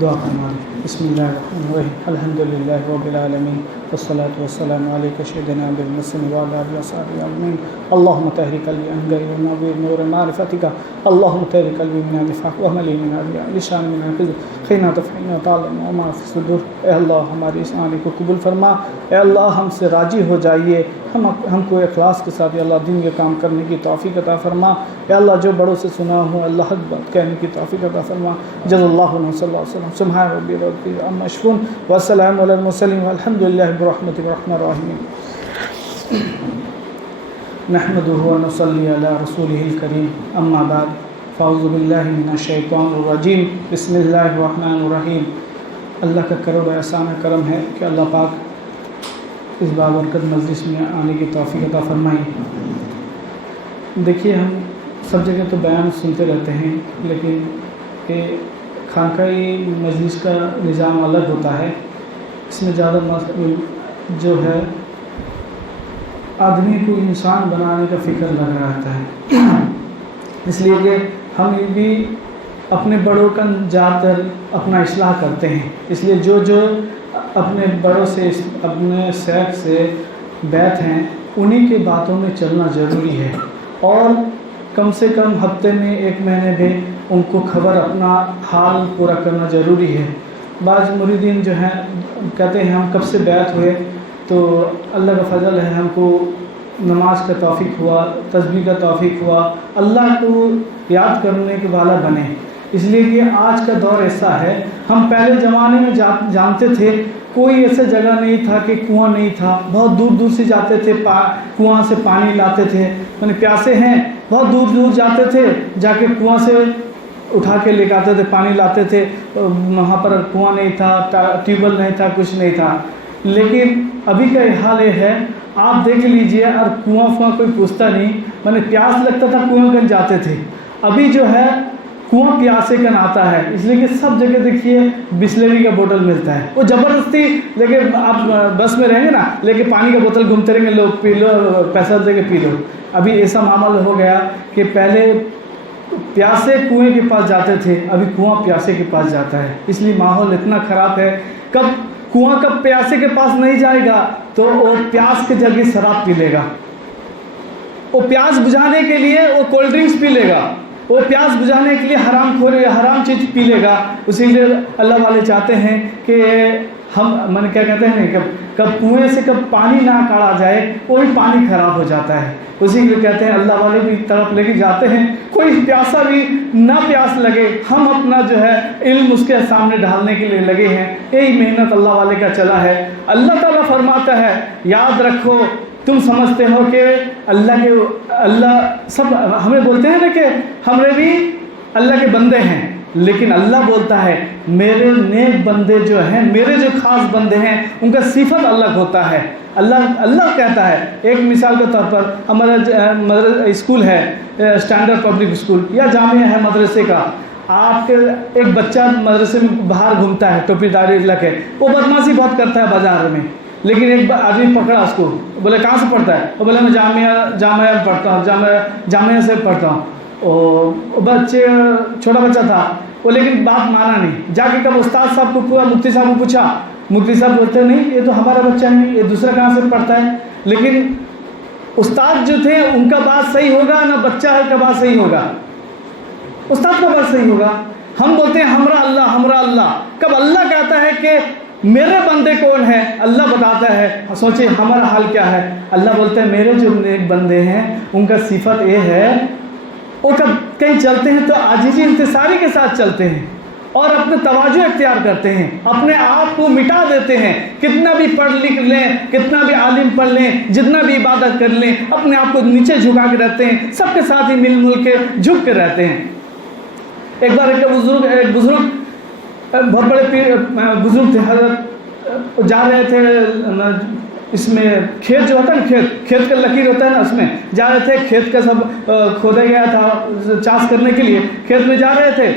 دعا فرما لیں۔ بسم اللہ الرحمن الرحیم، الحمد للہ رب العالمین والصلاة والسلام علیک سیدنا بالمسلم وعلی آلہ وصحبہ اجمعین۔ اللہم طہر قلبی عن غیر ونور نور معرفتک، اللہم طہر قلبی من النفاق وعملی من الریا لسانی من الکذب خینا تفعینا تعلم وما فی الصدور۔ اے اللہ ہماری اس آنے کو قبول فرما، اے اللہ ہم سے راضی ہو جائیے، ہم کو اخلاص کے ساتھ اللہ دین کے کام کرنے کی توفیق عطا فرما۔ اے اللہ جو بڑوں سے سنا ہوں اللہ حق بات کہنے کی توفیق عطا فرما۔ جزا اللہ عنہ صلی اللہ علیہ وسلم۔ سبحان ربی ربی عما یصفون والسلام علی المرسلین والحمد للہ برحمتک الرحمن الرحیم۔ نحمدہ ونصلی علی رسولہ الکریم، اما بعد فاعوذ باللہ من الشیطان الرجیم، بسم اللہ الرحمن الرحیم۔ اللہ کا کروڑ احسان کرم ہے کہ اللہ پاک اس بابرکت مجلس میں آنے کی توفیق عطا فرمائی۔ دیکھیے ہم سب جگہ تو بیان سنتے رہتے ہیں، لیکن کہ خانقاہی مجلس کا نظام الگ ہوتا ہے۔ اس میں زیادہ جو ہے آدمی کو انسان بنانے کا فکر لگ رہا رہتا ہے، اس لیے کہ ہم بھی اپنے بڑوں کا جا کر اپنا اصلاح کرتے ہیں، اس لیے جو اپنے بڑوں سے اپنے شیخ سے بیعت ہیں انہی کے باتوں میں چلنا ضروری ہے، اور کم سے کم ہفتے میں ایک مہینے میں ان کو خبر اپنا حال پورا کرنا ضروری ہے۔ بعض مریدین جو ہیں کہتے ہیں ہم کب سے بیعت ہوئے، تو اللہ کا فضل ہے ہم کو نماز کا توفیق ہوا، تسبیح کا توفیق ہوا، اللہ کو یاد کرنے کے والا بنے۔ اس لیے کہ آج کا دور ایسا ہے، ہم پہلے زمانے میں جانتے تھے کوئی ایسا جگہ نہیں تھا کہ کنواں نہیں تھا، بہت دور دور سے جاتے تھے، کنواں سے پانی لاتے تھے، یعنی پیاسے ہیں بہت دور دور جاتے تھے، جا کے کنواں سے اٹھا کے لے کے آتے تھے، پانی لاتے تھے، وہاں پر کنواں نہیں تھا، ٹیوب ویل نہیں تھا، کچھ نہیں تھا۔ لیکن ابھی کا حال یہ ہے، آپ دیکھ لیجئے، اور کنواں کوئی پوچھتا نہیں، میں نے پیاس لگتا تھا کنواں کن جاتے تھے، ابھی جو ہے کنواں پیاسے کن آتا ہے، اس لیے کہ سب جگہ دیکھیے بسلری کا بوتل ملتا ہے، وہ زبردستی لے کے آپ بس میں رہیں گے نا، لے کے پانی کا بوتل گھومتے رہیں گے، لو پی لو، پیسہ دے کے پی لو۔ ابھی ایسا معاملہ ہو گیا کہ پہلے پیاسے کنویں کے پاس جاتے تھے، ابھی کنواں پیاسے کے پاس جاتا ہے، اس لیے ماحول اتنا خراب ہے۔ کنواں کب پیاسے کے پاس نہیں جائے گا تو وہ پیاس کے جگہ شراب پی لے گا، وہ پیاس بجھانے کے لیے وہ کولڈ ڈرنکس پی لے گا، وہ پیاس بجھانے کے لیے حرام چیز پی لے گا۔ اسی لیے اللہ والے چاہتے ہیں کہ ہم کیا کہتے ہیں کب کنویں سے کب پانی نہ کاڑا جائے وہی پانی خراب ہو جاتا ہے۔ اسی لیے کہتے ہیں اللہ والے بھی طرف لے کے جاتے ہیں، کوئی پیاسا بھی نہ پیاس لگے، ہم اپنا جو ہے علم اس کے سامنے ڈالنے کے لیے لگے ہیں، یہی محنت اللہ والے کا چلا ہے۔ اللہ تعالیٰ فرماتا ہے یاد رکھو، تم سمجھتے ہو کہ اللہ سب ہمیں بولتے ہیں نا کہ ہمیں بھی اللہ کے بندے ہیں، لیکن اللہ بولتا ہے میرے نیک بندے جو ہیں، میرے جو خاص بندے ہیں ان کا صفت الگ ہوتا ہے۔ اللہ کہتا ہے، ایک مثال کے طور پر ہمارا اسکول ہے اسٹینڈرڈ پبلک اسکول یا جامعہ ہے مدرسے کا، آپ کے ایک بچہ مدرسے میں باہر گھومتا ہے ٹوپی داڑھی لگے، وہ بدمعاشی بہت کرتا ہے بازار میں، لیکن ایک آدمی پکڑا اس کو، بولے کہاں سے پڑھتا ہے، وہ بولے میں جامعہ پڑھتا ہوں، جامعہ سے پڑھتا ہوں۔ چھوٹا بچہ تھا وہ، لیکن بات مانا نہیں، جا کے کب استاد صاحب کو پورا مفتی صاحب کو پوچھا، مفتی صاحب بولتے نہیں یہ تو ہمارا بچہ نہیں، یہ دوسرا کہاں سے پڑھتا ہے۔ لیکن استاد جو تھے ان کا بات صحیح ہوگا نہ بچہ کا بات صحیح ہوگا، استاد کا بات صحیح ہوگا۔ ہم بولتے ہیں ہمرا اللہ، کب اللہ کہتا ہے کہ میرے بندے کون ہیں، اللہ بتاتا ہے، سوچیں ہمارا حال کیا ہے۔ اللہ بولتے ہیں میرے جو نیک بندے ہیں ان کا صفت یہ ہے، وہ کب کہیں چلتے ہیں تو عاجزی انتصاری کے ساتھ چلتے ہیں، اور اپنے تواضع اختیار کرتے ہیں، اپنے آپ کو مٹا دیتے ہیں، کتنا بھی پڑھ لکھ لیں، کتنا بھی عالم پڑھ لیں، جتنا بھی عبادت کر لیں، اپنے آپ کو نیچے جھکا کے رہتے ہیں، سب کے ساتھ ہی مل مل کے جھک کے رہتے ہیں۔ ایک بار ایک بزرگ بہت بڑے بزرگ تھے، حضرت جا رہے تھے اس میں کھیت جو ہوتا ہے نا، کھیت کا لکیر ہوتا ہے نا، اس میں جا رہے تھے، کھیت کا سب کھودا گیا تھا چاس کرنے کے لیے، کھیت میں جا رہے تھے،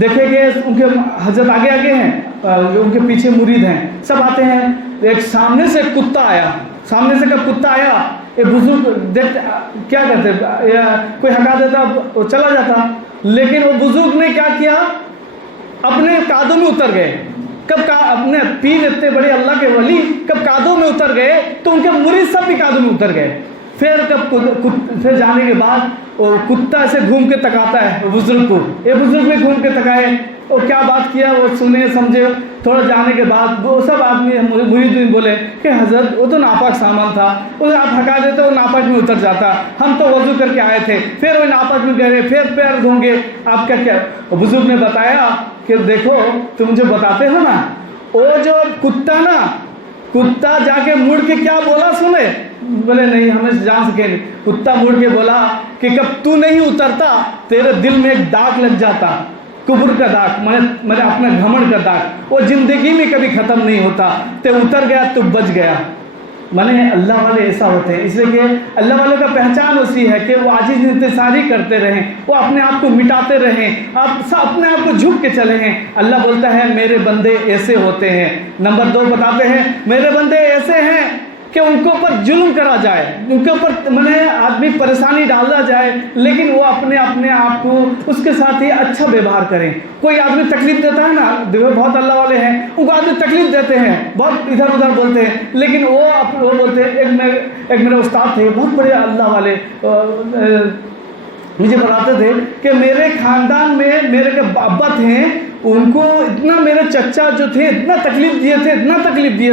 دیکھے گئے ان کے حضرت آگے ہیں، ان کے پیچھے مرید ہیں، سب آتے ہیں، ایک سامنے سے کتا آیا، سامنے سے کب کتا آیا، ایک بزرگ دیکھ کیا کرتے، کوئی ہٹا دیتا وہ چلا جاتا، لیکن وہ بزرگ نے کیا کیا، اپنے قادوں میں اتر گئے. کب اپنے پیر اتنے بڑے اللہ کے ولی کب قادوں میں اتر گئے تو ان کے مرید سب بھی قادوں میں اتر گئے. پھر جانے کے بعد وہ کتا ایسے گھوم کے تکاتا ہے بزرگ کو. یہ بزرگ بھی گھوم کے تکائے اور کیا بات کیا وہ سنے سمجھے. تھوڑا جانے کے بعد وہ سب آدمی مرید بولے کہ حضرت وہ تو ناپاک سامان تھا, اسے آپ ہٹا دیتے وہ ناپاک میں اتر جاتا, ہم تو وضو کر کے آئے تھے. پھر وہ ناپاک میں گئے, پھر پیر دھوں گے, آپ کا کیا. بزرگ نے بتایا کہ دیکھو تم جو بتاتے ہو نا, وہ جو کتا نا, کتا جا کے مڑ کے کیا بولا سنے. بولے نہیں ہمیں جان سکے نہیں. کتا مڑ کے بولا کہ کب تو نہیں اترتا تیرے دل میں ایک داغ لگ جاتا, کبر کا داغ, میں اپنا گھمنڈ کا داغ, وہ زندگی میں کبھی ختم نہیں ہوتا. تو اتر گیا تو بچ گیا. اللہ والے ایسا ہوتے ہیں, اس لیے کہ اللہ والوں کا پہچان اسی ہے کہ وہ عاجز انتصاری کرتے رہیں, وہ اپنے آپ کو مٹاتے رہیں, آپ اپنے آپ کو جھک کے چلے ہیں. اللہ بولتا ہے میرے بندے ایسے ہوتے ہیں. نمبر 2 بتاتے ہیں میرے بندے ایسے ہیں کہ ان کے اوپر ظلم کرا جائے, ان کے اوپر آدمی پریشانی ڈالا جائے, لیکن وہ اپنے آپ کو اس کے ساتھ ہی اچھا ویوہار کریں. کوئی آدمی تکلیف دیتا ہے نا, بہت اللہ والے ہیں, ان کو آدمی تکلیف دیتے ہیں, بہت ادھر ادھر بولتے ہیں, لیکن وہ بولتے ہیں. ایک میرے استاد تھے بہت بڑے اللہ والے, مجھے بتاتے تھے کہ میرے خاندان میں میرے ابا تھے, ان کو اتنا میرے چچا جو تھے اتنا تکلیف دیے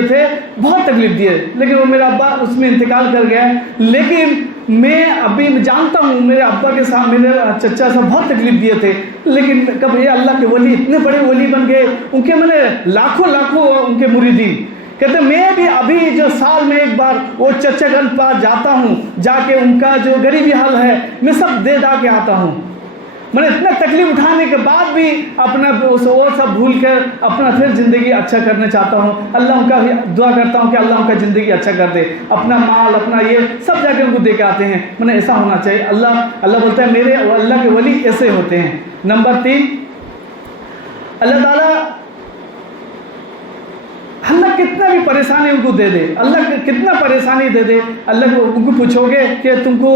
تھے, بہت تکلیف دیے, لیکن وہ میرا ابا اس میں انتقال کر گیا. لیکن میں ابھی جانتا ہوں میرے ابا کے ساتھ میرے چچا سے بہت تکلیف دیے تھے, لیکن کب یہ اللہ کے ولی اتنے بڑے ولی بن گئے, ان کے لاکھوں ان کے مریدین. کہتے میں بھی ابھی جو سال میں ایک بار وہ چچا گن پاس جاتا ہوں, جا کے ان کا جو غریبی حال ہے میں سب دے کے آتا ہوں. اتنا تکلیف اٹھانے کے بعد بھی اپنا وہ سب بھول کر اپنا پھر زندگی اچھا کرنا چاہتا ہوں. اللہ ان کا بھی دعا کرتا ہوں کہ اللہ ان کا زندگی اچھا کر دے, اپنا مال اپنا یہ سب جا کے ان کو دے کے آتے ہیں. ایسا ہونا چاہیے. اللہ بولتا ہے میرے اللہ کے ولی ایسے ہوتے ہیں. نمبر 3 اللہ تعالیٰ اللہ کتنا بھی پریشانی ان کو دے دے, اللہ کتنا پریشانی دے دے, اللہ کو ان کو پوچھو گے کہ تم کو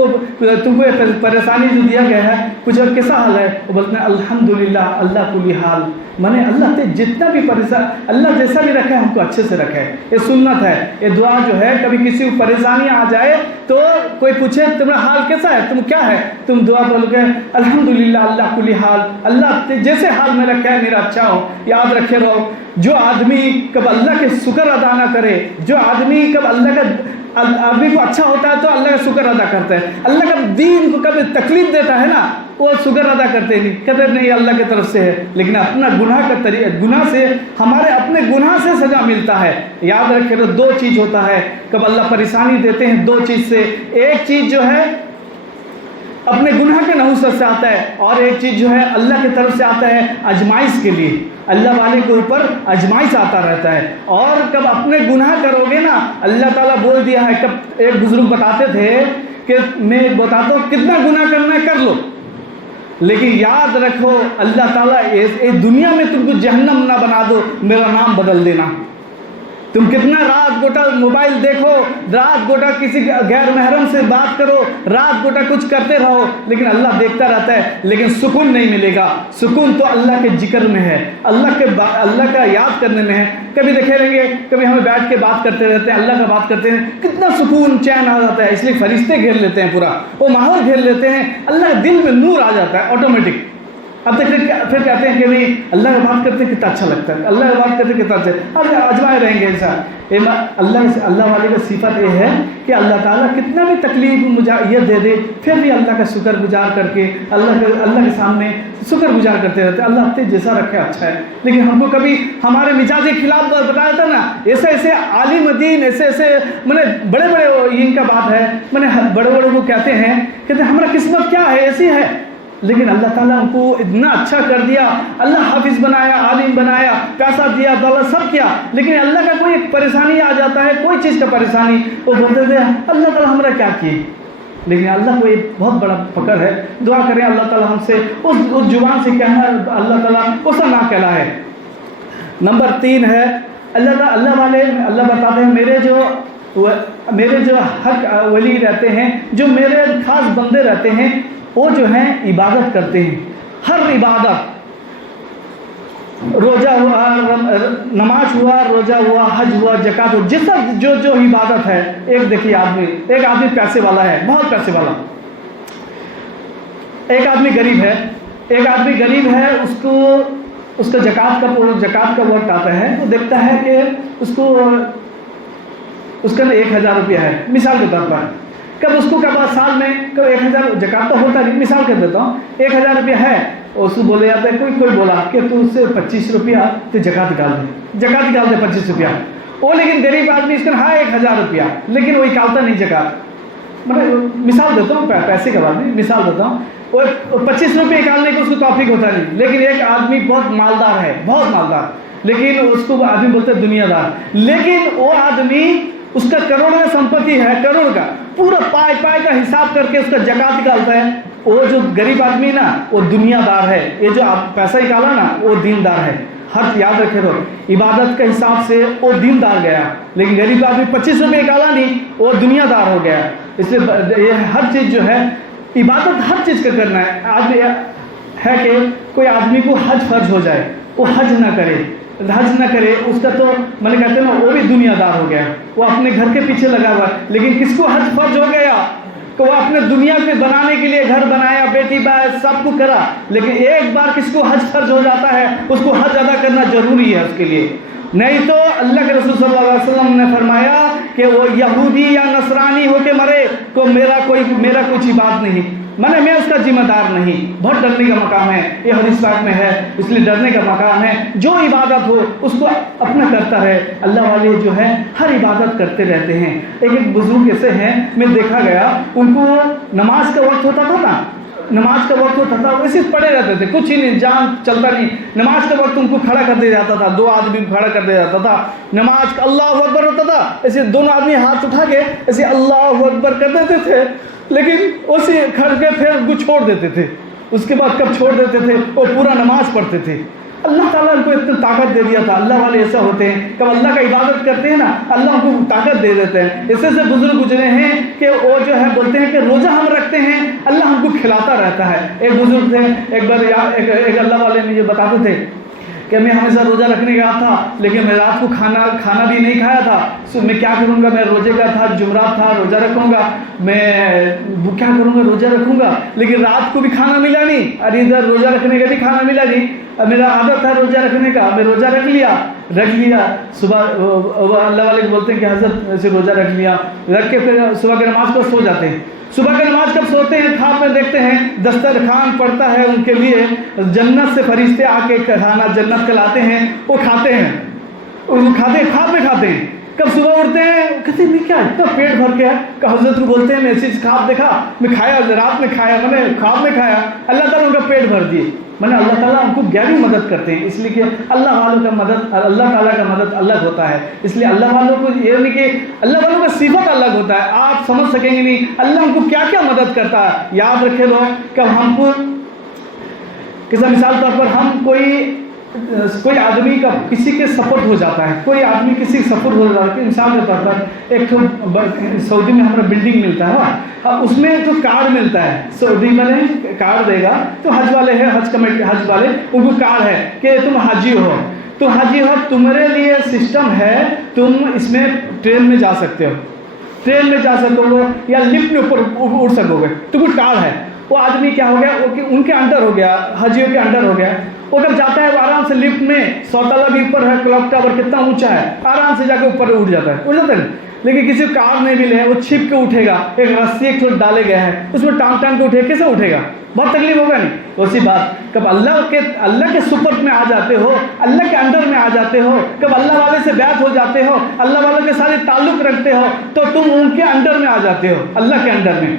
پریشانی جو دیا گیا ہے کچھ کیسا حال ہے, وہ بولتے ہیں الحمدللہ اللہ کلی حال. اللہ تے جتنا بھی اللہ جیسا بھی رکھے ہم کو اچھے سے رکھے. یہ سنت ہے, یہ دعا جو ہے کبھی کسی کو پریشانی آ جائے تو کوئی پوچھے تمہارا حال کیسا ہے, تم کیا ہے, تم دعا بول کے الحمدللہ اللہ کلی حال, اللہ جیسے حال میں رکھا ہے میرا اچھا ہو. یاد رکھے رہو جو آدمی کب اللہ کے شکر ادا نہ کرے, جو آدمی کب اللہ کا آدمی کو اچھا ہوتا ہے تو اللہ کا شکر ادا کرتا ہے. اللہ کا دین کو کبھی تکلیف دیتا ہے نا, وہ شکر ادا کرتے نہیں, کہتے نہیں اللہ کی طرف سے ہے, لیکن اپنا گناہ سے ہمارے اپنے گناہ سے سزا ملتا ہے. یاد رکھے تو 2 چیز ہوتا ہے کب اللہ پریشانی دیتے ہیں, 2 چیز سے. ایک چیز جو ہے اپنے گناہ کے نحوست سے آتا ہے, اور ایک چیز جو ہے اللہ کی طرف سے آتا ہے آزمائش کے لیے. اللہ والے کے اوپر آزمائش آتا رہتا ہے. اور کب اپنے گناہ کرو گے نا, اللہ تعالیٰ بول دیا ہے, کب ایک بزرگ بتاتے تھے کہ میں بتاتا ہوں کتنا گناہ کرنا ہے کر لو, لیکن یاد رکھو اللہ تعالیٰ اس دنیا میں تم کو جہنم نہ بنا دو, میرا نام بدل دینا. تم کتنا رات گوٹا موبائل دیکھو, رات گوٹا کسی غیر محرم سے بات کرو, رات گوٹا کچھ کرتے رہو, لیکن اللہ دیکھتا رہتا ہے, لیکن سکون نہیں ملے گا. سکون تو اللہ کے ذکر میں ہے, اللہ کا یاد کرنے میں ہے. کبھی دیکھے رہیں گے, کبھی ہمیں بیٹھ کے بات کرتے رہتے ہیں, اللہ کا بات کرتے ہیں, کتنا سکون چین آ جاتا ہے. اس لیے فرشتے گھیر لیتے ہیں, پورا وہ ماحول گھیر لیتے ہیں, اللہ دل میں نور آ جاتا ہے آٹومیٹک. اب دیکھ پھر کہتے ہیں کہ نہیں اللہ کی بات کرتے کتنا اچھا لگتا ہے, اللہ کی بات کرتے کتنا اچھا ہے. اب آزمائے رہیں گے انسان. اللہ والے کا صفت یہ ہے کہ اللہ تعالیٰ کتنا بھی تکلیف یہ دے دے, پھر بھی اللہ کا شکر گزار کر کے اللہ کے سامنے شکر گزار کرتے رہتے. اللہ تے جیسا رکھے اچھا ہے. لیکن ہم کو کبھی ہمارے مزاج کے خلاف بتایا تھا نا, ایسے عالم دین ایسے بڑے ان کا بات ہے, بڑے کو کہتے ہیں ہمارا قسمت کیا ہے ایسی ہے, لیکن اللہ تعالیٰ ہم کو اتنا اچھا کر دیا, اللہ حافظ بنایا, عالم بنایا, پیسہ دیا, دولت سب کیا, لیکن اللہ کا کوئی ایک پریشانی آ جاتا ہے, کوئی چیز کا پریشانی, وہ بولتے تھے اللہ تعالیٰ ہمارا کیا کیے. لیکن اللہ کو ایک بہت بڑا فکر ہے. دعا کریں اللہ تعالیٰ ہم سے اس زبان سے کہنا اللہ تعالیٰ اسا نہ کہلائے. نمبر 3 ہے اللہ والے. اللہ بتاتے ہیں میرے جو حق ولی رہتے ہیں, جو میرے خاص بندے رہتے ہیں, وہ جو ہیں عبادت کرتے ہیں. ہر عبادت روزہ ہوا، نماز ہوا، روزہ ہوا، حج ہوا، زکات ہوا، جس جو عبادت ہے. ایک دیکھیے ایک آدمی پیسے والا ہے، بہت پیسے والا. ایک آدمی غریب ہے، اس کا زکات کا وقت آتا ہے. وہ دیکھتا ہے کہ اس کا 1000 روپیہ ہے، مثال کے طور پر. کب اس کو سال میں 1000 زکات تو ہوتا نہیں، مثال کر دیتا ہوں، 1000 روپیہ ہے. اور اس کو بولے جاتا ہے، کوئی بولا کہ تو اس سے 25 روپیہ تو زکات نکال دے 25 روپیہ. وہ لیکن غریب آدمی اس کا 1000 روپیہ، لیکن وہ نکالتا نہیں زکات. مطلب مثال دیتا ہوں، پیسے کا بات نہیں، مثال دیتا ہوں. وہ 25 روپئے نکالنے کو اس کو توفیق ہوتا نہیں. لیکن ایک آدمی بہت مالدار ہے، لیکن اس کو آدمی بولتے ہیں دنیا دار. لیکن وہ آدمی، اس کا کروڑ کا سمپتی ہے، کروڑ کا پورا پائے کا حساب کر کے اس کا زکات نکالتا ہے. وہ جو غریب آدمی نا وہ دنیا دار ہے. یہ جو پیسہ نکالا نا وہ دیندار ہے. ہر یاد رکھے رہو، عبادت کے حساب سے وہ دیندار گیا. لیکن غریب آدمی 25 روپئے نکالا نہیں، وہ دنیا دار ہو گیا. اس لیے یہ ہر چیز جو ہے، عبادت ہر چیز کا کرنا ہے. آدمی ہے کہ کوئی آدمی کو حج فرض ہو جائے، وہ حج نہ کرے، اس کا تو میں نے کہتے ہیں نا وہ بھی دنیا دار ہو گیا. وہ اپنے گھر کے پیچھے لگا ہوا. لیکن کس کو حج فرض ہو گیا کہ وہ اپنے دنیا کے بنانے کے لیے گھر بنایا، بیٹی بائے سب کو کرا. لیکن ایک بار کس کو حج فرض ہو جاتا ہے، اس کو حج ادا کرنا ضروری ہے اس کے لیے. نہیں تو اللہ کے رسول صلی اللہ علیہ وسلم نے فرمایا کہ وہ یہودی یا نصرانی ہو کے مرے تو میرا کچھ بات نہیں، میں اس کا ذمہ دار نہیں. بہت ڈرنے کا مقام ہے، یہ حدیث پاک میں ہے، اس لیے ڈرنے کا مقام ہے. جو عبادت ہو اس کو اپنا کرتا رہے. اللہ والے جو ہے ہر عبادت کرتے رہتے ہیں. ایک بزرگ ایسے ہیں، میں دیکھا گیا، ان کو نماز کا وقت ہوتا تھا ویسے پڑے رہتے تھے، کچھ ہی نہیں، جان چلتا نہیں. نماز کا وقت ان کو کھڑا کر دیا جاتا تھا، 2 آدمی کھڑا کر دیا جاتا تھا. نماز کا اللہ اکبر ہوتا تھا، ایسے دونوں آدمی ہاتھ اٹھا کے ایسے اللہ اکبر کر دیتے تھے. لیکن اسی کھڑ کے پھر ان کو چھوڑ دیتے تھے. اس کے بعد کب چھوڑ دیتے تھے، وہ پورا نماز پڑھتے تھے. اللہ تعالیٰ ان کو اتنی طاقت دے دیا تھا. اللہ والے ایسا ہوتے ہیں، جب اللہ کا عبادت کرتے ہیں نا، اللہ ان کو طاقت دے دیتے ہیں. ایسے بزرگ گزرے ہیں کہ وہ جو ہے بولتے ہیں کہ روزہ ہم رکھتے ہیں، اللہ ہم کو کھلاتا رہتا ہے. ایک بزرگ تھے، ایک بار ایک اللہ والے مجھے بتاتے تھے کہ میں ہمیشہ روزہ رکھنے گیا تھا، لیکن میں رات کو کھانا بھی نہیں کھایا تھا. میں کیا کروں گا، میں روزے کا تھا، جمعرات تھا، روزہ رکھوں گا، میں کیا کروں گا، روزہ رکھوں گا. لیکن رات کو بھی کھانا ملا نہیں، اور ادھر روزہ رکھنے کا بھی کھانا ملا نہیں. میرا عادت تھا روزہ رکھنے کا، میں روزہ رکھ لیا. صبح اللہ والے بولتے ہیں کہ حضرت سے روزہ رکھ کے پھر صبح کی نماز کو سو جاتے ہیں. صبح کی نماز کب سوتے ہیں، خواب میں دیکھتے ہیں دسترخوان پڑتا ہے ان کے لیے، جنت سے فرشتے آ کے کھانا جنت کا لاتے ہیں، وہ کھاتے ہیں، خواب میں کھاتے ہیں. کب صبح اٹھتے ہیں کہتے ہیں میں کیا اتنا پیٹ بھر کے ہے، کہ حضرت کو بولتے ہیں میں ایسی خواب دیکھا، میں کھایا، رات میں کھایا، میں نے خواب میں کھایا. اللہ تعالیٰ ان کا پیٹ بھر دیے. اللہ تعالیٰ ان کو گہری مدد کرتے ہیں، اس لیے کہ اللہ والوں کا مدد اور اللہ تعالیٰ کا مدد الگ ہوتا ہے. اس لیے اللہ والوں کو یہ نہیں کہ اللہ والوں کا صفت الگ ہوتا ہے، آپ سمجھ سکیں گے نہیں اللہ ان کو کیا کیا مدد کرتا ہے. یاد رکھے لوگ کہ ہم کو کسی مثال طور پر ہم کوئی آدمی کا کسی کے سفر ہو جاتا ہے، کوئی آدمی کسی سفر ہو جاتا ہے. مثال کے طور پر ایک سعودی میں ہمارا بلڈنگ ملتا ہے، اس میں جو کارڈ ملتا ہے، سعودی میں کارڈ دے گا تو حج والے ہیں، حج والے ان کو کارڈ ہے کہ تم حاجی ہو، تمہارے لیے سسٹم ہے، تم اس میں ٹرین میں جا سکتے ہو یا لفٹ میں اوپر اڑ سکو گے، تو کچھ کارڈ ہے. وہ آدمی کیا ہو گیا، ان کے انڈر ہو گیا، حجیوں کے انڈر ہو گیا. وہ جب جاتا ہے وہ آرام سے لفٹ میں 100 تلا بھی اوپر ہے، کلاک ٹاور کتنا اونچا ہے، آرام سے جا کے اوپر اٹھ جاتا ہے. لیکن کسی کو کار نہیں ملے، وہ چھپ کے اٹھے گا، ایک رسی ایک چھوٹ ڈالے گئے ہیں، اس میں ٹانگ کے اٹھے، کیسے اٹھے گا، بہت تکلیف ہوگا نہیں. اسی بات کب اللہ کے سپرد میں آ جاتے ہو، اللہ کے انڈر میں آ جاتے ہو، کب اللہ والے سے بیعت ہو جاتے ہو، اللہ والوں کے ساتھ تعلق رکھتے ہو، تو تم ان کے انڈر میں آ جاتے ہو، اللہ کے انڈر میں.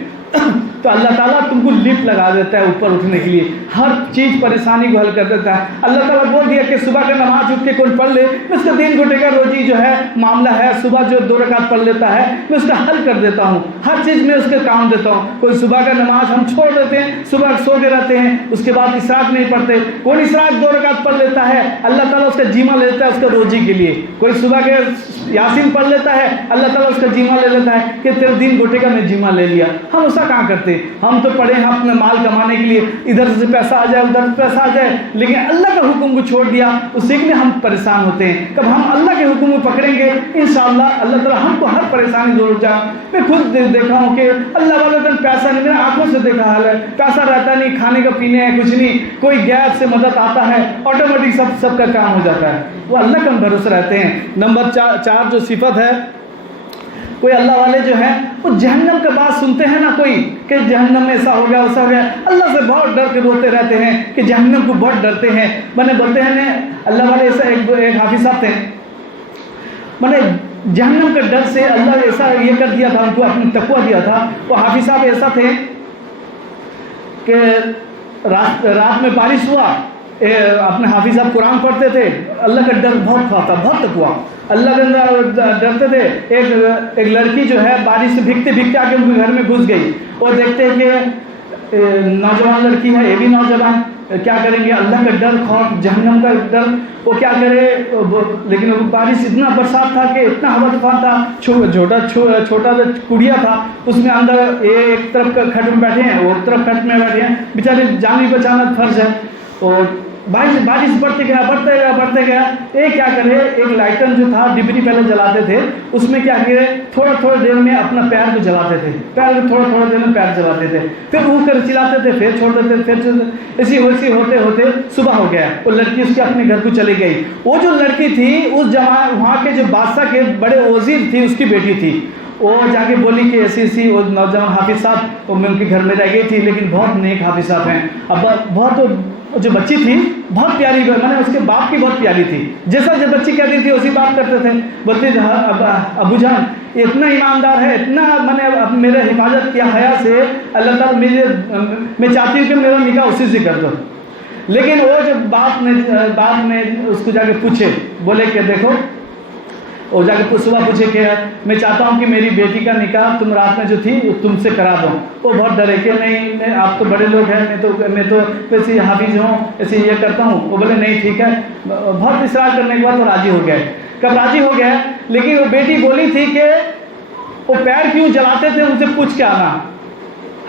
تو اللہ تعالیٰ تم کو لفٹ لگا دیتا ہے اوپر اٹھنے کے لیے، ہر چیز پریشانی کو حل کر دیتا ہے. اللہ تعالیٰ بول دیا کہ صبح کا نماز اٹھ کے کوئی پڑھ لے، میں اس کا 3 گھنٹے کا روزی جو ہے معاملہ ہے، صبح جو 2 رکعت پڑھ لیتا ہے میں اس کا حل کر دیتا ہوں، ہر چیز میں اس کے کام دیتا ہوں. کوئی صبح کا نماز ہم چھوڑ دیتے ہیں، صبح سو کے رہتے ہیں، اس کے بعد اشراق نہیں پڑھتے. کوئی اشراق 2 رکعت پڑھ لیتا ہے، اللہ تعالیٰ اس کا جیمہ لے لیتا ہے اس کا روزی کے لیے. کوئی صبح کے یاسین پڑھ لیتا ہے، اللہ تعالیٰ اس کا جیمہ لے لیتا ہے کہ تیرے 3 گھنٹے کا میں جیمہ لے لیا. ہم ایسا کہاں کرتے رکھتے. ہم تو پڑے ہیں اپنے مال کمانے کے لیے, ادھر سے پیسہ آ جائے ادھر سے پیسہ آ جائے, لیکن اللہ کے حکم کو چھوڑ دیا, اسی کے لیے ہم پریشان ہوتے ہیں. کب ہم اللہ کے حکم کو پکڑیں گے انشاءاللہ اللہ تعالیٰ ہم کو ہر پریشانی دور ہو جائے. میں خود دیکھا ہوں کہ اللہ والے دن پیسہ نہیں, میرے آنکھوں سے دیکھا حال ہے, پیسہ رہتا نہیں, کھانے کا پینے ہے کچھ نہیں, کوئی گیپ سے مدد آتا ہے, آٹومیٹک سب کا کام ہو جاتا ہے. وہ اللہ کا بھروسہ رہتے ہیں. نمبر 4 جو صفت ہے, کوئی اللہ والے جو ہیں وہ جہنم کا بات سنتے ہیں نا, کوئی کہ جہنم میں ایسا ہو گیا ویسا ہو گیا, اللہ سے بہت ڈر کے روتے رہتے ہیں کہ جہنم کو بہت ڈرتے ہیں. میں نے بولتے ہیں اللہ والے ایسا, ایک حافظ صاحب تھے, میں نے جہنم کے ڈر سے اللہ ایسا یہ کر دیا تھا, ان کو اپنی تقویٰ دیا تھا. وہ حافظ صاحب ایسا تھے کہ رات میں بارش ہوا, اپنے حافظ صاحب قرآن پڑھتے تھے, اللہ کا ڈر بہت کھاتا, بہت تقویٰ, اللہ کے ڈرتے تھے. ایک لڑکی جو ہے بارش سے بھیگتے بھیگتے آ کے ان کے گھر میں گھس گئی, اور دیکھتے ہیں کہ نوجوان لڑکی ہے, یہ بھی نوجوان, کیا کریں گے, اللہ کا ڈر, خوف, جہنم کا ڈر, وہ کیا کرے. لیکن بارش اتنا برسات تھا کہ اتنا ہوا طوفان تھا, چھوٹا سا کڑیا تھا, اس میں اندر ایک طرف کھٹ میں بیٹھے ہیں, وہ طرف کھٹ میں بیٹھے ہیں, بیچارے جان بھی بچانا فرض ہے. اور بارش بڑھتے گیا. ایک کیا کرے, ایک لائٹر جو تھا ڈبری پہلے جلاتے تھے, اس میں کیا کرے تھوڑا دیر میں اپنا پیر کو جلاتے تھے, تھوڑا دیر میں پیر جلاتے تھے, پھر وہ کر چلاتے تھے, پھر چھوڑ دیتے, پھر اسی ہوتے صبح ہو گیا. وہ لڑکی اس کے اپنے گھر کو چلی گئی. وہ جو لڑکی تھی اس وہاں کے جو بادشاہ کے بڑے وزیر تھی, اس کی بیٹی تھی. وہ جا کے بولی کہ ایسی وہ نوجوان حافظ صاحب, وہ میں ان کے گھر میں رہ گئی تھی, لیکن بہت نیک حافظ صاحب ہیں. اب بہت جو بچی تھی بہت پیاری, میں نے اس کے باپ کی بہت پیاری تھی, جیسا جو بچی کہتی تھی اسی بات کرتے تھے. بولتے تھے ابو جان اتنا ایماندار ہے, اتنا میں نے میرے حفاظت کیا حیا سے, اللہ تعالیٰ میں چاہتی ہوں کہ میرا نکاح اسی سے کر دو. لیکن وہ جو باپ نے اس کو جا کے پوچھے, بولے کہ دیکھو, اور جا کے صبح پوچھے کہ میں چاہتا ہوں کہ میری بیٹی کا نکاح تم رات میں جو تھی تم سے کرا دو. وہ بہت ڈرے کہ نہیں, آپ تو بڑے لوگ ہیں, میں تو ایسے حافظ ہوں, ایسے یہ کرتا ہوں. وہ بولے نہیں ٹھیک ہے. بہت اصرار کرنے کے بعد وہ راضی ہو گئے. کب راضی ہو گئے, لیکن وہ بیٹی بولی تھی کہ وہ پیر کیوں جلاتے تھے, ان سے پوچھ کے آنا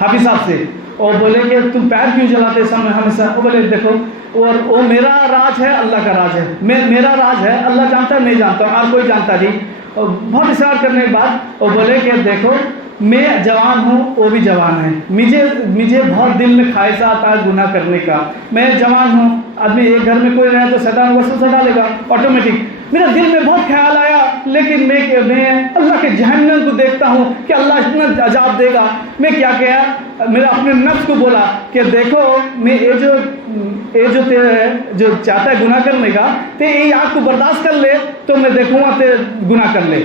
حافظ صاحب سے. اور بولے کہ تم پیر کیوں جلاتے ہمیشہ. وہ بولے دیکھو, اور وہ میرا راج ہے, اللہ کا راج ہے, میرا راج ہے, اللہ جانتا ہے, نہیں جانتا, اور کوئی جانتا نہیں. اور بہت اصرار کرنے کے بعد وہ بولے کہ دیکھو میں جوان ہوں, وہ بھی جوان ہے, مجھے بہت دل میں خواہش آتا ہے گناہ کرنے کا. میں جوان ہوں, آدمی ایک گھر میں کوئی رہے تو شیطان وسوسہ ڈالے گا آٹومیٹک. میرا دل میں بہت خیال آیا, لیکن میں اللہ کے جہنم کو دیکھتا ہوں کہ اللہ اتنا عذاب دے گا. میں کیا کیا, میرا اپنے نفس کو بولا کہ دیکھو میں یہ جو چاہتا ہے گناہ کرنے کا, تو یہ آگ کو برداشت کر لے تو میں دیکھوں گا تے گناہ کر لے.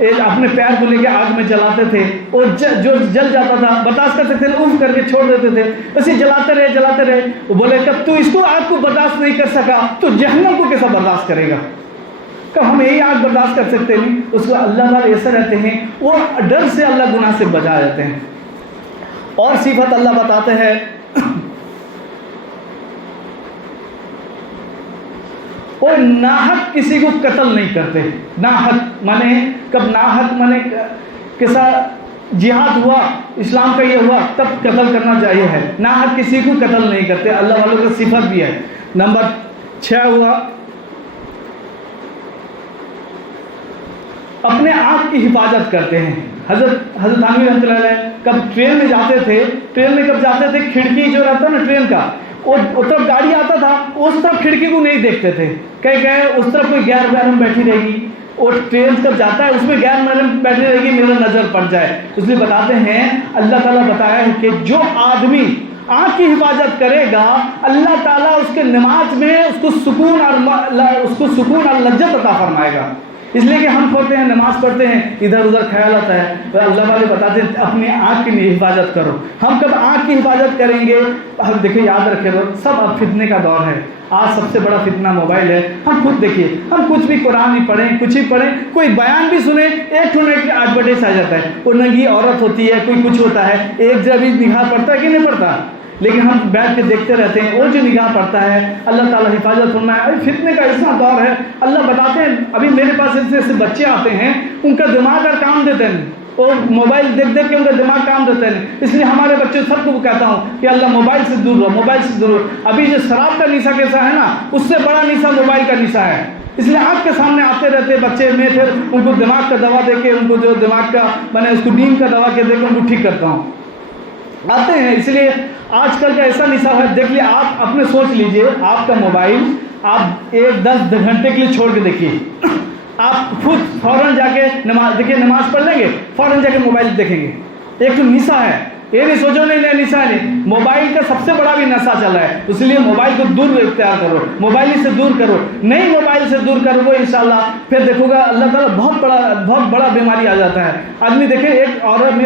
اپنے پیر کو لے کے آگ میں جلاتے تھے, اور جو جل جاتا تھا برداشت کر سکتے تھے, اف کر کے چھوڑ دیتے تھے, اسے جلاتے رہے. وہ بولے کہ تو اس کو آگ کو برداشت نہیں کر سکا تو جہنم کو کیسا برداشت کرے گا. کہ ہم یہی آگ برداشت کر سکتے نہیں. اس کو اللہ تعالیٰ ایسے رہتے ہیں, وہ ڈر سے اللہ گناہ سے بچا جاتے ہیں. اور صفت اللہ بتاتے ہیں, وہ ناحق کسی کو قتل نہیں کرتے. ناحق مانے کب ناحق مانے کیسا جہاد ہوا, اسلام کا یہ ہوا تب قتل کرنا چاہیے ہے. ناحق کسی کو قتل نہیں کرتے, اللہ والوں کا صفت بھی ہے. نمبر 6 ہوا اپنے آپ کی حفاظت کرتے ہیں. حضرت تھانوی رحمۃ اللہ علیہ کب ٹرین میں جاتے تھے, ٹرین میں کب جاتے تھے, کھڑکی جو رہتا نا ٹرین کا, اس طرف گاڑی آتا تھا, اس طرف کھڑکی کو نہیں دیکھتے تھے, کہ اس طرف کوئی غیر محرم بیٹھی رہے گی, اور ٹرین جب جاتا ہے اس میں غیر محرم بیٹھی رہے گی, میرا نظر پڑ جائے. اس لیے بتاتے ہیں اللہ تعالیٰ بتایا ہے کہ جو آدمی آنکھ کی حفاظت کرے گا, اللہ تعالیٰ اس کے نماز میں اس کو سکون اور لذت عطا فرمائے گا. اس لیے کہ ہم پڑھتے ہیں, نماز پڑھتے ہیں, ادھر ادھر خیال آتا ہے. اللہ والے بتاتے ہیں اپنی آنکھ کی حفاظت کرو. ہم کب آنکھ کی حفاظت کریں گے, ہم دیکھیں یاد رکھے سب اب فتنے کا دور ہے. آج سب سے بڑا فتنہ موبائل ہے. ہم خود دیکھیے, ہم کچھ بھی قرآن بھی پڑھیں, کچھ ہی پڑھیں, کوئی بیان بھی سنیں, 1 منٹ کی ایڈورٹائز آ جاتا ہے, وہ ننگی عورت ہوتی ہے, کوئی کچھ ہوتا ہے, ایک جب نگاہ پڑتا ہے کہ نہیں پڑتا, لیکن ہم بیٹھ کے دیکھتے رہتے ہیں. وہ جو نگاہ پڑتا ہے, اللہ تعالیٰ حفاظت فرمائے. ابھی فتنے کا ایسا دور ہے, اللہ بتاتے ہیں ابھی میرے پاس ایسے بچے آتے ہیں, ان کا دماغ اور کام دیتے ہیں, وہ موبائل دیکھ دیکھ کے ان کا دماغ کام دیتا ہے. اس لیے ہمارے بچے سب کو کہتا ہوں کہ اللہ موبائل سے دور رہو، موبائل سے دور رہو. ابھی جو شراب کا نشا کیسا ہے نا، اس سے بڑا نشا موبائل کا نشا ہے. اس لیے آنکھ کے سامنے آتے رہتے بچے، میں پھر ان کو دماغ کا دوا دے کے، ان کو جو دماغ کا میں نے اس کو نیند کا دوا کے دے کے ان کو ٹھیک کرتا ہوں. آتے ہیں. اس لیے آج کل کا ایسا نشا ہے، دیکھ لیے آپ اپنے سوچ لیجئے، آپ کا موبائل آپ 10 گھنٹے کے لیے چھوڑ کے دیکھیے، آپ خود فوراً جا کے نماز دیکھیے، نماز پڑھ لیں گے، فوراً جا کے موبائل دیکھیں گے. ایک تو نشا ہے، یہ نہیں سوچو نہیں نشا نہیں، موبائل کا سب سے بڑا بھی نشا چل رہا ہے. اس لیے موبائل کو دور اختیار کرو، موبائل سے دور کرو. نہیں موبائل سے دور کرو گے انشاءاللہ پھر دیکھو گا اللہ تعالیٰ بہت بڑا بیماری آ جاتا ہے. آدمی دیکھے، ایک عورت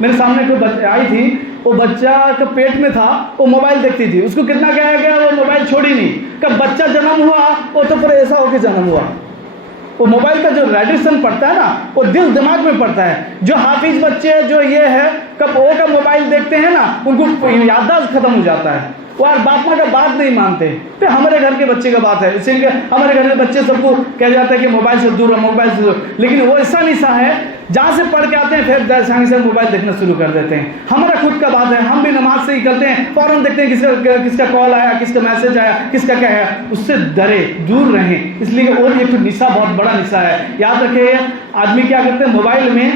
میرے سامنے کوئی آئی تھی، وہ بچہ کا پیٹ میں تھا، وہ موبائل دیکھتی تھی، اس کو کتنا کہا گیا وہ موبائل چھوڑی نہیں. کب بچہ جنم ہوا وہ تو پھر ایسا ہو کے جنم ہوا. وہ موبائل کا جو ریڈیشن پڑتا ہے نا، وہ دل دماغ میں پڑتا ہے. جو حافظ بچے جو یہ ہے کب وہ کا موبائل دیکھتے ہیں نا، ان کو یادداشت ختم ہو جاتا ہے، وہ باپ ماں کا بات نہیں مانتے. پھر ہمارے گھر کے بچے کا بات ہے، اس لیے ہمارے گھر کے بچے سب کو کہا جاتا ہے کہ موبائل سے دور رہو، موبائل سے دور. لیکن وہ ایسا نشا ہے جہاں سے پڑھ کے آتے ہیں پھر آسانی سے موبائل دیکھنا شروع کر دیتے ہیں. ہمارا خود کا بات ہے، ہم بھی نماز سے ہی کرتے ہیں، فوراً دیکھتے ہیں کس کا کال آیا، کس کا میسج آیا، کس کا کیا ہے. اس سے ڈرے، دور رہیں. اس لیے کہ اور ایک نشا بہت بڑا نشا ہے. یاد رکھے، آدمی کیا کرتے ہیں موبائل میں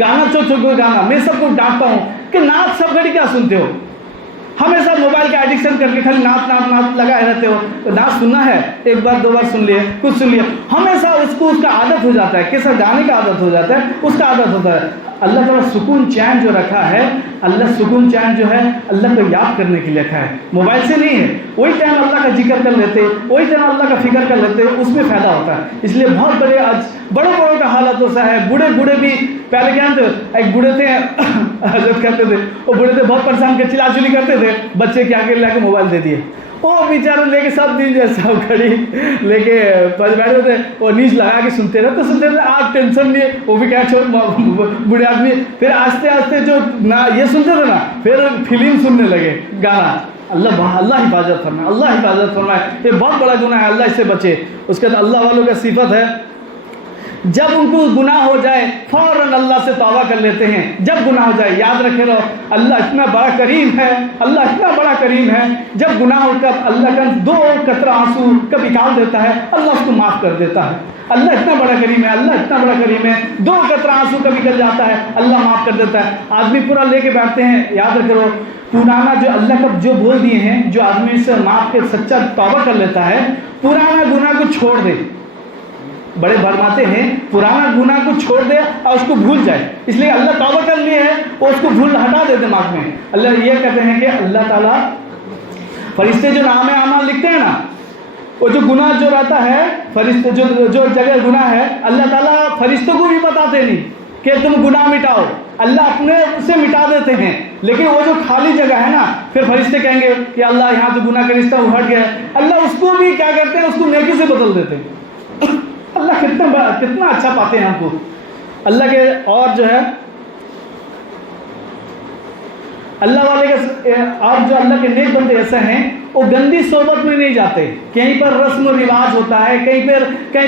گانا کوئی گانا، میں سب کو ڈانٹتا ہوں کہ نعت سب گھڑی کیا سنتے ہو، ہمیشہ موبائل کا ایڈکشن کر کے خالی نعت لگائے رہتے ہو. نعت سننا ہے، ایک بار دو بار سن لیے، کچھ سن لیے، ہمیشہ اس کا عادت ہو جاتا ہے، کیسا گانے کا عادت ہو جاتا ہے، اس کا عادت ہوتا ہے. اللہ تعالیٰ سکون چین جو رکھا ہے، اللہ سکون چین جو ہے اللہ کو یاد کرنے کے لیے رکھا ہے، موبائل سے نہیں ہے. وہی ٹائم اللہ کا ذکر کر لیتے، وہی ٹائم اللہ کا فکر کر لیتے، اس میں فائدہ ہوتا ہے. اس لیے بہت بڑوں کا حالت ایسا ہے. بوڑھے بھی پہلے کیا تھے، ایک بوڑھے تھے حضرت کرتے تھے، وہ بوڑھے تھے بہت پریشان کے چلا چلی کرتے تھے، بچے کے آگے لے کے موبائل دے دیے، وہ بیچارے لے کے سب دن جیسا گھڑی لے کے بیٹھے تھے، وہ نیچ لگا کے سنتے رہتے. آج ٹینشن نہیں ہے، وہ بھی کیا بوڑھے آدمی. پھر آہستہ آہستہ جو یہ سنتے تھے نا، پھر فلم سننے لگے، گانا. اللہ حفاظت فرمائے، اللہ حفاظت فرمائے. یہ بہت بڑا گناہ ہے، اللہ اس سے بچے. اس کے بعد اللہ والوں کا صفت ہے، جب ان کو گناہ ہو جائے فوراً اللہ سے توبہ کر لیتے ہیں. جب گناہ ہو جائے، یاد رکھے رہو، اللہ اتنا بڑا کریم ہے، اللہ اتنا بڑا کریم ہے. جب گناہ ہو کر اللہ کا 2 قطرہ آنسو کبھی نکال دیتا ہے، اللہ اس کو معاف کر دیتا ہے. اللہ اتنا بڑا کریم ہے، اللہ اتنا بڑا کریم ہے. 2 قطرہ آنسو کبھی نکل جاتا ہے، اللہ معاف کر دیتا ہے. آدمی پورا لے کے بیٹھتے ہیں. یاد رکھو، پرانا جو اللہ کا جو بول دیے ہیں، جو آدمی سے معاف کے سچا توبہ کر لیتا ہے، پرانا گناہ کو چھوڑ دے. بڑے بھرماتے ہیں پرانا گناہ کو چھوڑ دے اور اس کو بھول جائے. اس لیے اللہ توبہ کر لیے ہے، وہ اس کو بھول ہٹا دے دماغ میں. اللہ یہ کہتے ہیں کہ اللہ تعالیٰ فرشتے جو نام اعمال لکھتے ہیں نا، وہ جو گناہ جو رہتا ہے، فرشتے جو جگہ گناہ ہے، اللہ تعالیٰ فرشتوں کو بھی بتاتے نہیں کہ تم گناہ مٹاؤ. اللہ اپنے سے مٹا دیتے ہیں، لیکن وہ جو خالی جگہ ہے نا، پھر فرشتے کہیں گے کہ اللہ یہاں تو گناہ کا رشتہ وہ ہٹ گیا ہے. اللہ اس کو بھی کیا کرتے ہیں، اس کو نیکی سے بدل دیتے ہیں. اللہ کتنا اچھا پاتے ہیں ہم کو اللہ کے. اور جو ہے اللہ والے کا، اور جو اللہ کے نیک بندے ایسے ہیں، وہ گندی صحبت میں نہیں جاتے. کہیں پر رسم و رواج ہوتا ہے، کہیں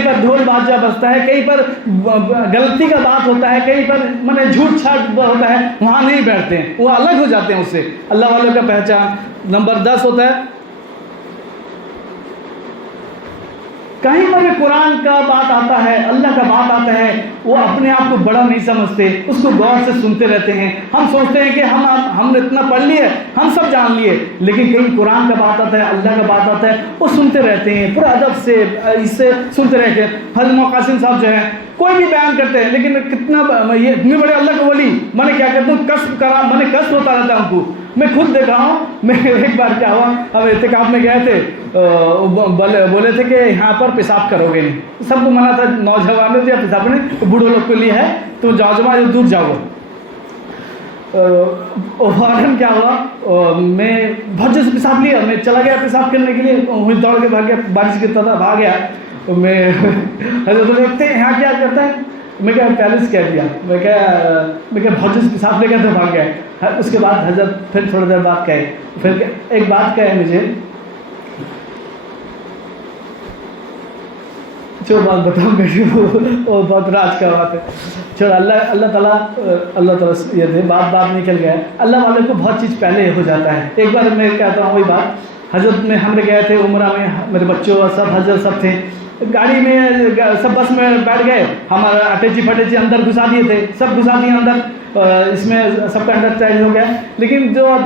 پر ڈھول بازا بجتا ہے، کہیں پر غلطی کا بات ہوتا ہے، کہیں پر جھوٹ چھاٹ ہوتا ہے، وہاں نہیں بیٹھتے ہیں، وہ الگ ہو جاتے ہیں اس سے. اللہ والوں کا پہچان نمبر 10 ہوتا ہے، کہیں پر بھی قرآن کا بات آتا ہے، اللہ کا بات آتا ہے، وہ اپنے آپ کو بڑا نہیں سمجھتے، اس کو غور سے سنتے رہتے ہیں. ہم سوچتے ہیں کہ ہم نے اتنا پڑھ لیے، ہم سب جان لیے، لیکن کہیں قرآن کا بات آتا ہے، اللہ کا بات آتا ہے، وہ سنتے رہتے ہیں پورا ادب سے، اس سے سنتے رہتے ہیں. حضرت قاسم صاحب جو ہے کوئی بھی بیان کرتے ہیں، لیکن کتنا یہ اتنے بڑے اللہ کے ولی، میں نے کیا کرتا ہوں، کشف کرا، میں نے کشف ہوتا رہتا ہوں کو. میں خود دیکھا ہوں. میں ایک بار کیا ہوا، ہم اعتکاف میں گئے تھے، بولے تھے کہ یہاں پر پیشاب کرو گے نہیں. سب کو منع تھا، نوجوانوں سے پیشاب نہیں، بوڑھوں لوگ کے لیے ہے، تو جاؤ جماعت دور جاؤ. فوراً کیا ہوا، میں بہت جیسے پیشاب لیا، میں چلا گیا پیشاب کرنے کے لیے، دوڑ کے بھاگ گیا، بارش گرتا تھا بھاگ گیا. میں حضرت دیکھتے ہیں یہاں کیا کرتا ہے، میں کیا پیلس کہہ دیا، میں کیا بہت جیسے پیشاب لے کر بھاگ گیا. اس کے بعد حضرت پھر تھوڑی دیر بعد کہے، پھر ایک بات کہے مجھے، جو بات بتاؤں بیٹی وہ بہت راج کا بات ہے. چھوڑ اللہ تعالیٰ یہ تھے بات نکل گیا. اللہ والے کو بہت چیز پہلے ہو جاتا ہے. ایک بار میں کہتا ہوں وہی بات، حضرت میں ہم نے گئے تھے عمرہ میں، میرے بچوں اور سب حضرت سب تھے گاڑی میں، سب بس میں بیٹھ گئے. ہمارا اٹیچی پٹیچی اندر گھسا دیے تھے، سب گھسا دیے اندر، اس میں سب کا انڈر چینج ہو گیا. لیکن جو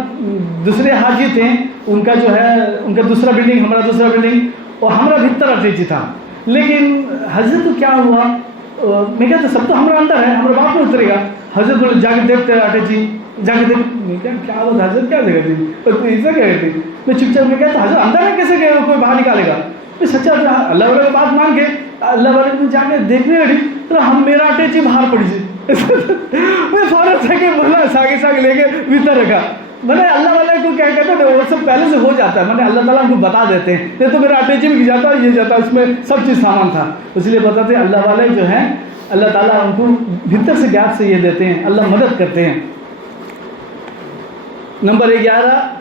دوسرے حاجی تھے ان کا جو ہے ان کا دوسرا بلڈنگ، ہمارا دوسرا بلڈنگ، اور ہمارا بھیتر اٹیچی تھا. لیکن حضرت کو کیا ہوا، میں کہتا سب تو ہمارا اندر ہے، ہمارا باپ میں اترے گا. حضرت بولے جا کے دیکھتے اٹیچی، جا کے دیکھ. میں کیا ہوا حضرت، کیا دیکھا تھی ایسا کیا کہتی. میں چپ چاپ میں کہتا حضرت اندر ہے کیسے گئے، کوئی باہر نکالے گا. میں سچا اللہ والے کی بات مان کے اللہ والے کو جا کے دیکھنے لگی تو ہم میرا اٹیچی باہر پڑی سی. میں فوراً سے کہ بولا ساگ لے کے بھیتر رکھا. میں نے اللہ والے کو کیا کہتا ہے وہ سب پہلے سے ہو جاتا ہے، میں نے اللہ تعالیٰ کو بتا دیتے ہیں. نہیں تو میرا اٹیچی بھی جاتا یہ جاتا، اس میں سب چیز سامان تھا. اس لیے بتاتے ہیں اللہ والے جو ہیں اللہ تعالیٰ ان کو بھیتر سے گیپ سے یہ دیتے ہیں، اللہ مدد کرتے ہیں. نمبر 11،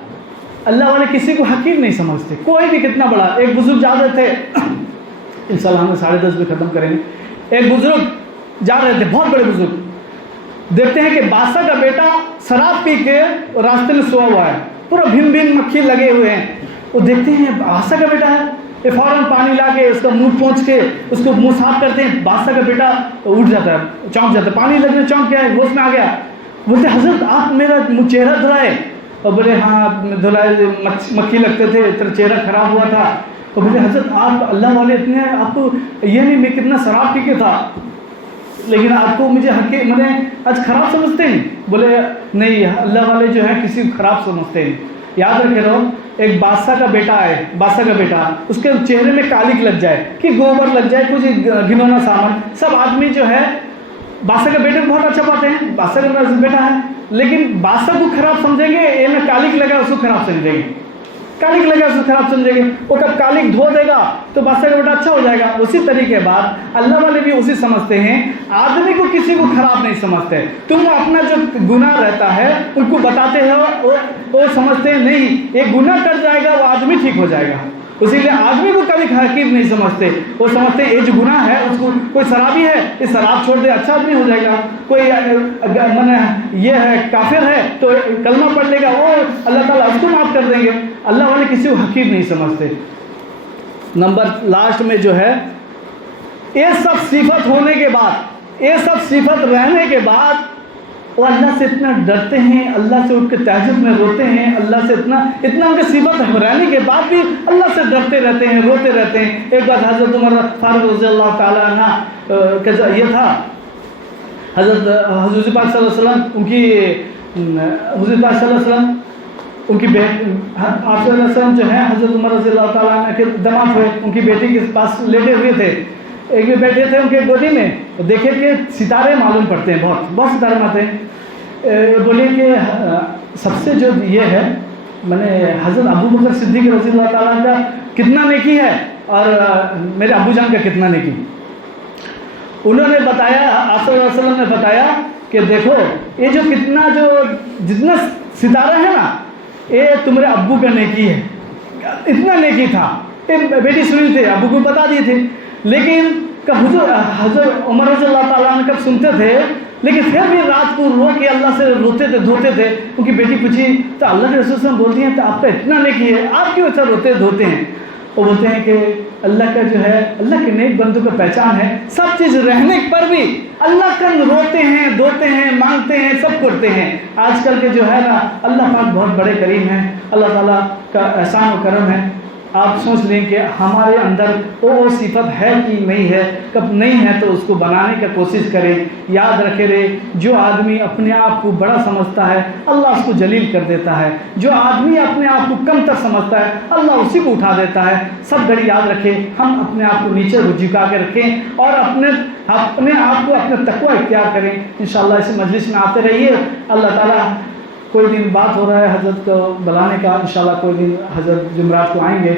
اللہ والے کسی کو حقیر نہیں سمجھتے، کوئی بھی کتنا بڑا. ایک بزرگ جا رہے تھے، انشاءاللہ ہم 10:30 میں ختم کریں گے. ایک بزرگ جا رہے تھے، بہت بڑے بزرگ، دیکھتے ہیں کہ بادشاہ کا بیٹا شراب پی کے راستے میں سویا ہوا ہے، پورا بھن مکھی لگے ہوئے ہیں. وہ دیکھتے ہیں بادشاہ کا بیٹا ہے، یہ فوراً پانی لا کے اس کا منہ پہنچ کے اس کو منہ صاف کرتے ہیں. بادشاہ کا بیٹا اٹھ جاتا ہے، چونک جاتا ہے، پانی لگنے چونک گیا ہے، ہوش میں آ گیا. بولتے حضرت آپ میرا چہرہ دھلائے. اور بولے ہاں دھلائے، مکھی لگتے تھے، چہرہ خراب ہوا تھا. اور بولے حضرت آپ اللہ والے اتنے، آپ کو یہ نہیں میں کتنا شراب پی کے تھا لیکن آپ کو مجھے میں نے آج خراب سمجھتے ہیں. بولے نہیں، اللہ والے جو ہیں کسی کو خراب سمجھتے ہیں. یاد رکھے رہو، ایک بادشاہ کا بیٹا ہے، بادشاہ کا بیٹا، اس کے چہرے میں کالک لگ جائے کہ گوبر لگ جائے، کچھ گھنونا سامان، سب آدمی جو ہے بادشاہ کے بیٹے کو بہت اچھا پاتے ہیں، بادشاہ کا بیٹا ہے، لیکن بادشاہ کو خراب سمجھیں گے. یہ میں کالک لگا اس کو خراب سمجھیں گے، کالک لگا اس کو خراب سمجھیں گے. وہ کب کالک دھو دے گا تو بادشاہ کا بیٹا اچھا ہو جائے گا. اسی طریقے بعد اللہ والے بھی اسی سمجھتے ہیں، آدمی کو کسی کو خراب نہیں سمجھتے. تم اپنا جو گناہ رہتا ہے ان کو بتاتے ہو، وہ سمجھتے ہیں نہیں یہ گناہ کر جائے گا وہ آدمی ٹھیک ہو جائے گا. اسی لیے آدمی کو کبھی حقیر نہیں سمجھتے. وہ سمجھتے ہیں یہ جو گناہ ہے اس کو، کوئی شرابی ہے یہ شراب چھوڑ دے اچھا آدمی ہو جائے گا، کوئی یہ ہے کافر ہے تو کلمہ پڑھ لے گا وہ اللہ تعالیٰ اس کو معاف کر دیں گے. اللہ والے کسی کو حقیر نہیں سمجھتے. نمبر لاسٹ میں جو ہے یہ سب صفت ہونے کے بعد، یہ سب صفت رہنے کے بعد وہ اللہ سے اتنا ڈرتے ہیں، اللہ سے اٹھ کے تہجد میں روتے ہیں، اللہ سے اتنا ان کے صفت رہنے کے بعد بھی اللہ سے ڈرتے رہتے ہیں، روتے رہتے ہیں. ایک بار حضرت عمر فاروق رضی اللہ تعالیٰ عنہ یہ تھا، حضرت حضور پاک صلی اللہ علیہ وسلم ان کی حضور پاک صلی اللہ علیہ وسلم ان کی آپ صلی اللہ علیہ وسلم جو ہے حضرت عمر رضی اللہ تعالیٰ عنہ کے دماد ہوئے، ان کی بیٹی کے پاس لیٹے ہوئے تھے. ایک بھی بیٹھے تھے ان کے گودی میں، دیکھے کہ ستارے معلوم پڑتے ہیں، بہت ستارے آتے ہیں. بولے کہ سب سے جو یہ ہے میں نے حضرت ابو بکر صدیق رضی اللہ تعالیٰ کا کتنا نیکی ہے اور میرے ابو جان کا کتنا نیکی. انہوں نے بتایا، آپ صلی اللہ علیہ وسلم نے بتایا کہ دیکھو یہ جو جتنا ستارہ ہے نا یہ تمہارے ابو کا نیکی ہے، اتنا نیکی تھا. بیٹی سنی تھے، ابو کو بتا دیے تھے، لیکن حضرت عمر رضی اللہ تعالیٰ عنہ کب سنتے تھے لیکن پھر بھی رات کو رو کے اللہ سے روتے تھے، دھوتے تھے. ان کی بیٹی پوچھی تو اللہ کے رسول صلی اللہ علیہ وسلم بولتی ہیں تو آپ کا اتنا نیکی ہے، آپ کیوں ایسا روتے دھوتے ہیں؟ وہ بولتے ہیں کہ اللہ کا جو ہے اللہ کے نیک بندوں کا پہچان ہے، سب چیز رہنے پر بھی اللہ کا روتے ہیں، دھوتے ہیں، مانگتے ہیں، سب کرتے ہیں. آج کل کے جو ہے نا اللہ پاک بہت بڑے کریم ہیں، اللہ تعالیٰ کا احسان و کرم ہے. آپ سوچ لیں کہ ہمارے اندر وہ صفت ہے کہ نہیں ہے، کب نہیں ہے تو اس کو بنانے کا کوشش کریں. یاد رکھے رہے جو آدمی اپنے آپ کو بڑا سمجھتا ہے اللہ اس کو جلیل کر دیتا ہے، جو آدمی اپنے آپ کو کم تر سمجھتا ہے اللہ اسی کو اٹھا دیتا ہے. سب گھڑی یاد رکھیں، ہم اپنے آپ کو نیچے جھکا کے رکھیں اور اپنے آپ کو اپنے تقوی اختیار کریں. انشاءاللہ اس مجلس میں آتے رہیے. اللہ تعالیٰ کوئی دن بات ہو رہا ہے حضرت کو بلانے کا، انشاءاللہ کوئی دن حضرت جمعرات کو آئیں گے.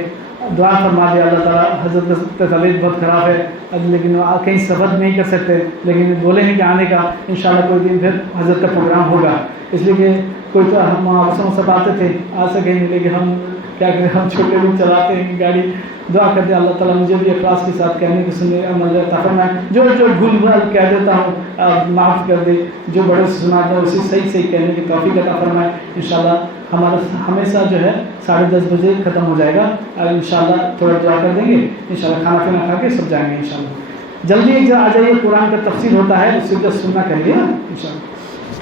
دعا فرما دے اللہ تعالیٰ. حضرت کا طبیعت بہت خراب ہے لیکن کہیں سفر نہیں کر سکتے، لیکن بولے ہیں کہ آنے کا انشاءاللہ کوئی دن پھر حضرت کا پروگرام ہوگا. اس لیے کہ کوئی تو ہم سب آتے تھے آ سکیں، لیکن ہم کیا کریں ہم چھوٹے بھی چلاتے ہیں گاڑی. دعا کرتے ہیں اللہ تعالیٰ مجھے بھی اخلاص کے ساتھ کہنے کی سننے عمل عطا فرمائے. جو بھول بھال کہہ دیتا ہوں معاف کر دے, جو بڑے سے سناتا ہوں اسے صحیح کہنے کی توفیق عطا فرمائے. انشاءاللہ ہمارا ہمیشہ جو ہے 10:30 بجے ختم ہو جائے گا. انشاءاللہ تھوڑا دعا کر دیں گے, انشاءاللہ کھانا پینا کھا کے سب جائیں گے انشاءاللہ. جلدی ایک آ جائیے, قرآن کا تفسیر ہوتا ہے, اس سے سننا کریے انشاءاللہ.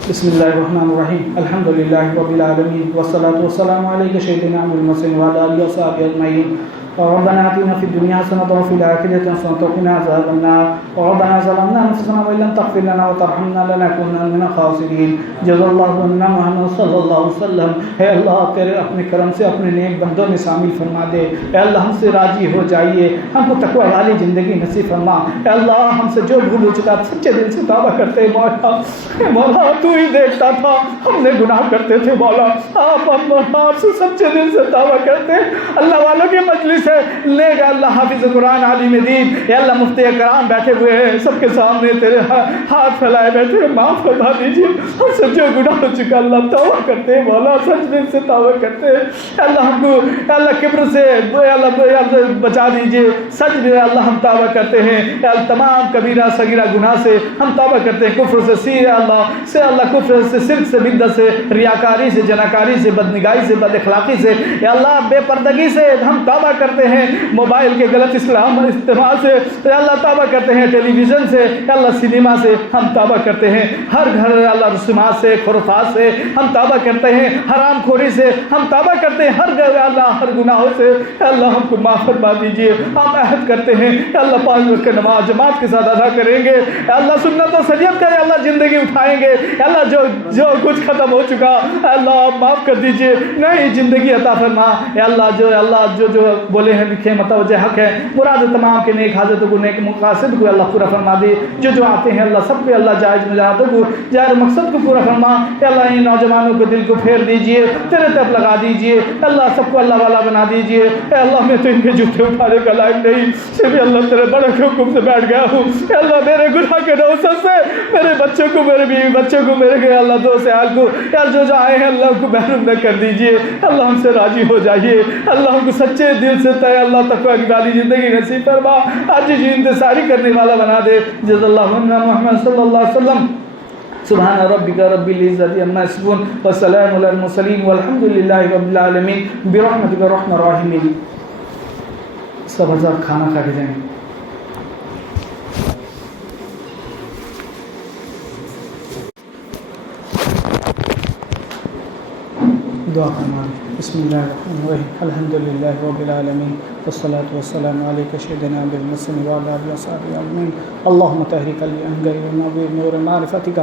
بسم اللہ الرحمن الرحیم. الحمد للہ رب العالمین والصلاة والسلام علیک سیدنا محمد وعلی آلہ وصحبہ اجمعین. ربنا آتنا في الدنيا حسنة وفي الآخرة حسنة وقنا عذاب النار. ربنا ظلمنا أنفسنا وإن لم تغفر لنا وترحمنا لنكونن من الخاسرين. جزا اللہ عنا محمد صلی اللہ علیہ وسلم. اے اللہ تیرے اپنے کرم سے اپنے نیک بندوں میں شامل فرما دے. اے اللہ ہم سے راضی ہو جائیے, ہم کو تقوی والی زندگی نصیب فرما. اے اللہ ہم سے جو بھول ہو چکا سچے دل سے توبہ کرتے مولا تو ہی دیکھتا تھا ہم نے گناہ کرتے تھے مولا, آپ سے سچے دل سے توبہ کرتے. اللہ والوں کی مجلس لے گا اللہ حافظ قرآن عالم دین. اے اللہ مفتی کرام بیٹھے ہوئے ہیں سب کے سامنے تیرے ہاتھ پھیلائے بیٹھے, معاف فرما دیجیے ہم سے جو گناہ ہو چکا. اللہ توبہ کرتے ہیں مولا, سچ دل سے توبہ کرتے ہیں. اللہ ہم کو اللہ کبر سے اللہ بچا دیجیے. سچ میں اللہ ہم توبہ کرتے ہیں. اللہ تمام کبیرہ صغیرہ گناہ سے ہم توبہ کرتے ہیں. کفر سے اللہ کفر سے, شرک سے, بدعت سے, ریاکاری سے, جناکاری سے, بدنگاہی سے, بد اخلاقی سے, یا اللہ بے پردگی سے ہم توبہ کرتے ہیں. موبائل کے غلط استعمال سے اللہ توبہ کرتے ہیں. ٹیلی ویژن سے اللہ سنیما سے ہم توبہ کرتے ہیں. ہر گھر اللہ رسومات سے خرافات سے ہم توبہ کرتے ہیں. حرام خوری سے ہم توبہ کرتے ہیں. ہر گھر اللہ ہر گناہوں سے اللہ ہم کو معاف فرما دیجیے. ہم عہد کرتے ہیں اللہ 5 وقت نماز جماعت کے ساتھ ادا کریں گے. اللہ سنت و شریعت کا اللہ زندگی اٹھائیں گے. اللہ جو کچھ ختم ہو چکا اللہ معاف کر دیجیے, نئی زندگی عطا فرما. اللہ جو بولے ہیں لکھے متوجہ حق ہے. مراد تمام کے نیک حاجتوں کو نیک مقاصد کو اللہ پورا فرما دے. جو آتے ہیں اللہ سب کو اللہ جائز مجاہدوں کو جائز مقصد کو پورا فرما. اے اللہ ان نوجوانوں کو دل کو پھیر دیجیے, تیرے طرف لگا دیجیے. اللہ سب کو اللہ والا بنا دیجیے. اے اللہ میں تو ان کے جوتے اٹھانے کا لائق نہیں, صرف اللہ تیرے بڑے حکم سے بیٹھ گیا ہوں. اے اللہ میرے گناہ کے نوسط سے میرے بچوں کو, میرے بیوی بچوں کو, میرے گئے اللہ دو سے حال کو یار جو آئے ہیں اللہ کو محروم نہ کر دیجیے. اللہ ہم سے راضی ہو جائیے. اللہ ہم کو سچے دل سے تے اللہ تقوی کی والی زندگی نصیب فرما. آج جی انتصاری کرنے والا بنا دے. جزا اللہ عنا محمد صلی اللہ علیہ وسلم. سبحان ربک رب العزت عما یصفون والسلام علی المرسلین والحمد للہ رب العالمین برحمتک الرحمن الرحیم. سب حضرات کھانا کھا کے جائیں. دعا فرمائیں. بسم اللہ الرحمن الرحیم. الحمد للہ رب العالمین والصلاة والسلام علیک سیدنا بالمسلم وعلی آلہ وصحبہ اجمعین. اللہم طہر قلبی عن غیر نور معرفتک.